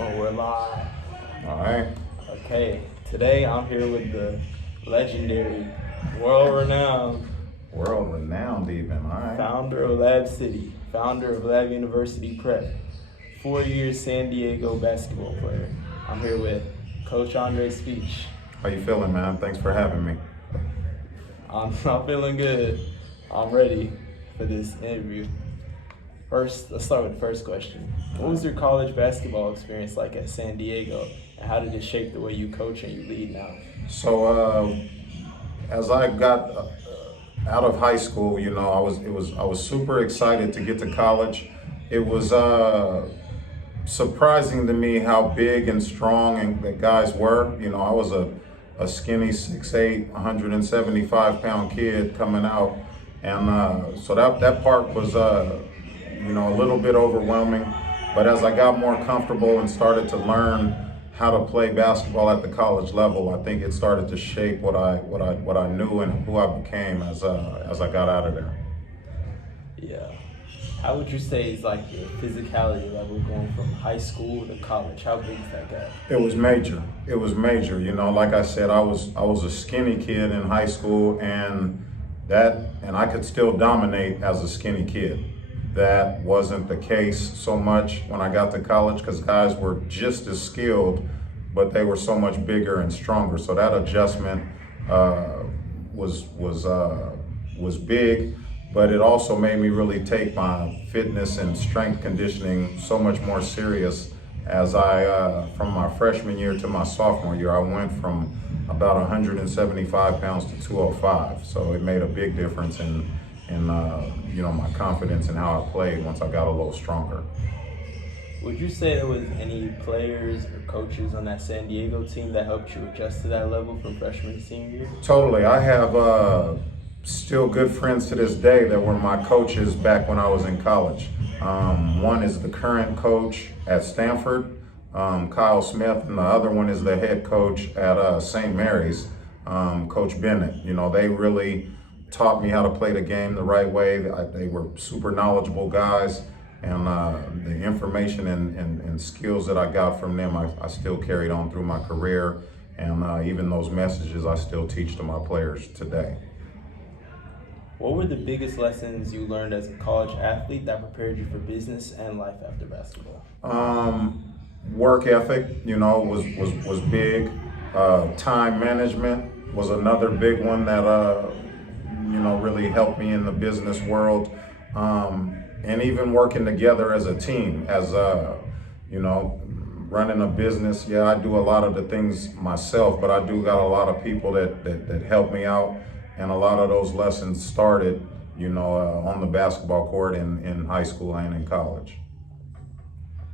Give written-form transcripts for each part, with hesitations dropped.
Oh, we're live. All right. Okay, today I'm here with the legendary, world-renowned World renowned even. All right. founder of Labcity, founder of Lab University Prep, 4 year San Diego basketball player. I'm here with Coach Andre Speech. How you feeling, man? Thanks for having me. I'm feeling good. I'm ready for this interview. First, let's start with the first question. What was your college basketball experience like at San Diego, and how did it shape the way you coach and you lead now? So, as I got out of high school, I was super excited to get to college. It was surprising to me how big and strong and the guys were. I was a skinny 6'8", 175-pound kid coming out, and so that part was a little bit overwhelming. But as I got more comfortable and started to learn how to play basketball at the college level, I think it started to shape what I knew and who I became as I got out of there. Yeah. How would you say is like your physicality level going from high school to college? How big is that gap? It was major. It was major. Like I said, I was a skinny kid in high school, and I could still dominate as a skinny kid. That wasn't the case so much when I got to college, because guys were just as skilled, but they were so much bigger and stronger. So that adjustment was big, but it also made me really take my fitness and strength conditioning so much more serious. As from my freshman year to my sophomore year, I went from about 175 pounds to 205. So it made a big difference in my confidence in how I played once I got a little stronger. Would you say there was any players or coaches on that San Diego team that helped you adjust to that level from freshman to senior year? Totally. I have still good friends to this day that were my coaches back when I was in college. One is the current coach at Stanford, Kyle Smith, and the other one is the head coach at St. Mary's, Coach Bennett. They really taught me how to play the game the right way. They were super knowledgeable guys, and the information and skills that I got from them, I still carried on through my career, and even those messages I still teach to my players today. What were the biggest lessons you learned as a college athlete that prepared you for business and life after basketball? Work ethic, was big. Time management was another big one that really helped me in the business world, and even working together as a team, as running a business. Yeah, I do a lot of the things myself, but I do got a lot of people that help me out, and a lot of those lessons started, on the basketball court in high school and in college.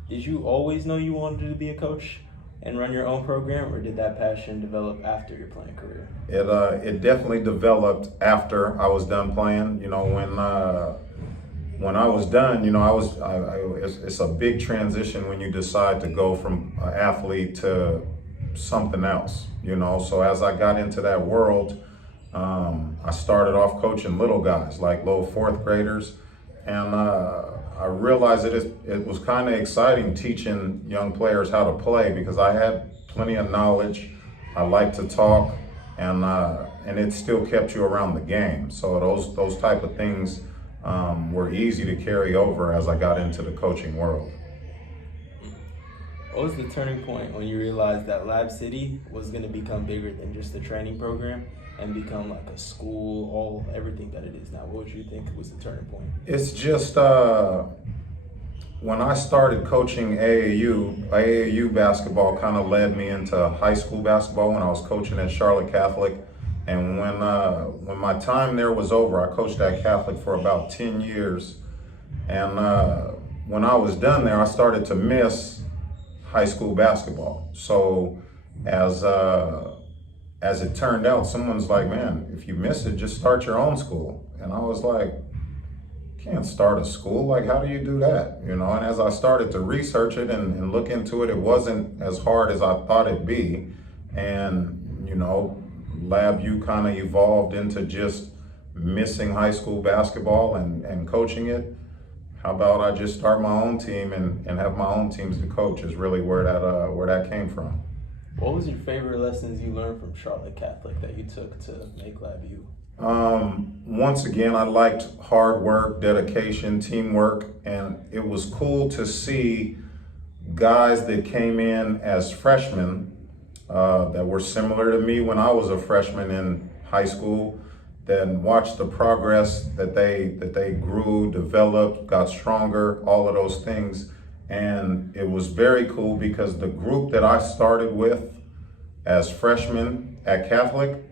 Did you always know you wanted to be a coach and run your own program, or did that passion develop after your playing career? It definitely developed after I was done playing. When I was done, it's a big transition when you decide to go from an athlete to something else. So as I got into that world, I started off coaching little guys, like little fourth graders, and I realized that it was kind of exciting teaching young players how to play, because I had plenty of knowledge. I liked to talk, and it still kept you around the game. So those type of things were easy to carry over as I got into the coaching world. What was the turning point when you realized that Labcity was going to become bigger than just a training program and become like a school, everything that it is now? What would you think was the turning point? It's just when I started coaching AAU basketball kind of led me into high school basketball when I was coaching at Charlotte Catholic. And when my time there was over, I coached at Catholic for about 10 years. And when I was done there, I started to miss high school basketball. So as it turned out, someone's like, man, if you miss it, just start your own school. And I was like, can't start a school? Like, how do you do that? And as I started to research it and look into it, it wasn't as hard as I thought it'd be. And, LabU kind of evolved into just missing high school basketball and coaching it. how about I just start my own team and have my own teams to coach is really where that came from. What was your favorite lessons you learned from Charlotte Catholic that you took to make LabU? Once again, I liked hard work, dedication, teamwork, and it was cool to see guys that came in as freshmen that were similar to me when I was a freshman in high school, then watched the progress that they grew, developed, got stronger, all of those things. And it was very cool because the group that I started with as freshmen at Catholic,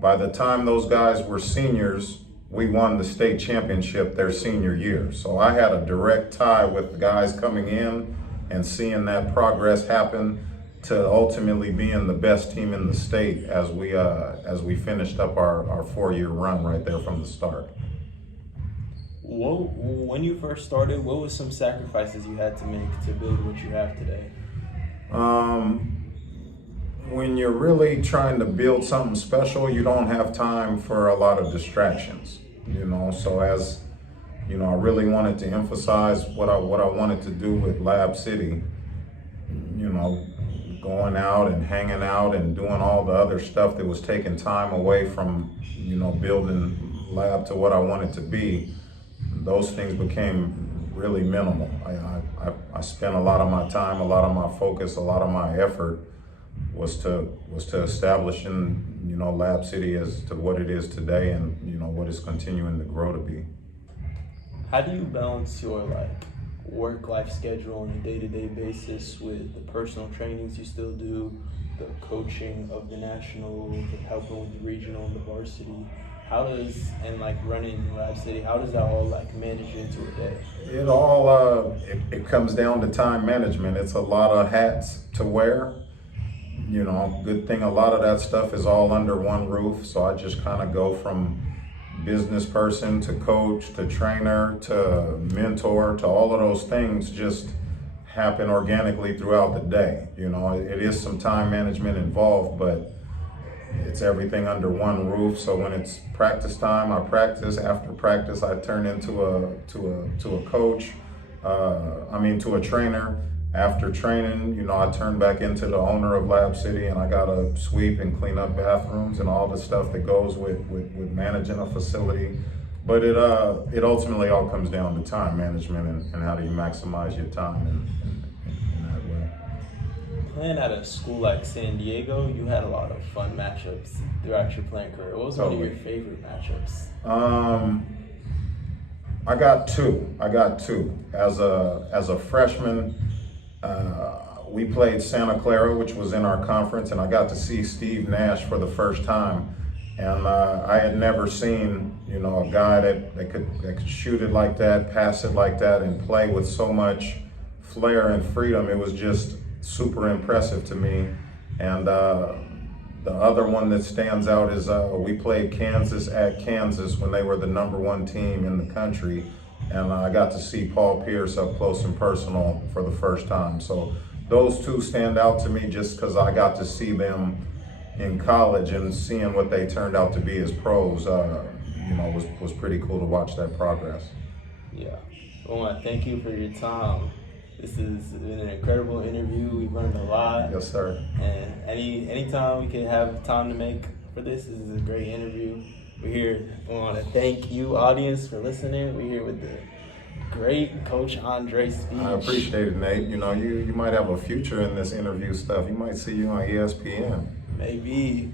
by the time those guys were seniors, we won the state championship their senior year. So I had a direct tie with the guys coming in and seeing that progress happen to ultimately being the best team in the state as we finished up our 4-year run right there from the start. When you first started, what was some sacrifices you had to make to build what you have today? When you're really trying to build something special, you don't have time for a lot of distractions, so as I really wanted to emphasize what I wanted to do with Labcity, going out and hanging out and doing all the other stuff that was taking time away from, building Lab to what I wanted to be. Those things became really minimal. I spent a lot of my time, a lot of my focus, a lot of my effort was to establishing, Labcity as to what it is today and, what it's continuing to grow to be. How do you balance your work-life schedule on a day-to-day basis with the personal trainings you still do, the coaching of the national, the helping with the regional and the varsity? How does, and running Labcity, how does that all manage into a day? It all, it comes down to time management. It's a lot of hats to wear. Good thing a lot of that stuff is all under one roof. So I just kind of go from business person to coach to trainer to mentor to all of those things just happen organically throughout the day. It is some time management involved, but it's everything under one roof. So when it's practice time, I practice. After practice, I turn into a coach. To a trainer. After training, I turn back into the owner of Labcity, and I gotta sweep and clean up bathrooms and all the stuff that goes with managing a facility. But it ultimately all comes down to time management and how do you maximize your time in that way. Playing at a school like San Diego, you had a lot of fun matchups throughout your playing career. What was one of your favorite matchups? I got two. As a freshman, we played Santa Clara, which was in our conference, and I got to see Steve Nash for the first time. And I had never seen, a guy that could shoot it like that, pass it like that, and play with so much flair and freedom. It was just super impressive to me. And the other one that stands out is we played Kansas at Kansas when they were the #1 team in the country. And I got to see Paul Pierce up close and personal for the first time. So those two stand out to me just because I got to see them in college, and seeing what they turned out to be as pros, was pretty cool to watch that progress. Yeah. I want to thank you for your time. This has been an incredible interview. We've learned a lot. Yes, sir. And anytime we can have time to make for this is a great interview. We're here. I want to thank you, audience, for listening. We're here with the great Coach Andre Speech. I appreciate it, Nate. You might have a future in this interview stuff. You might see you on ESPN. Maybe.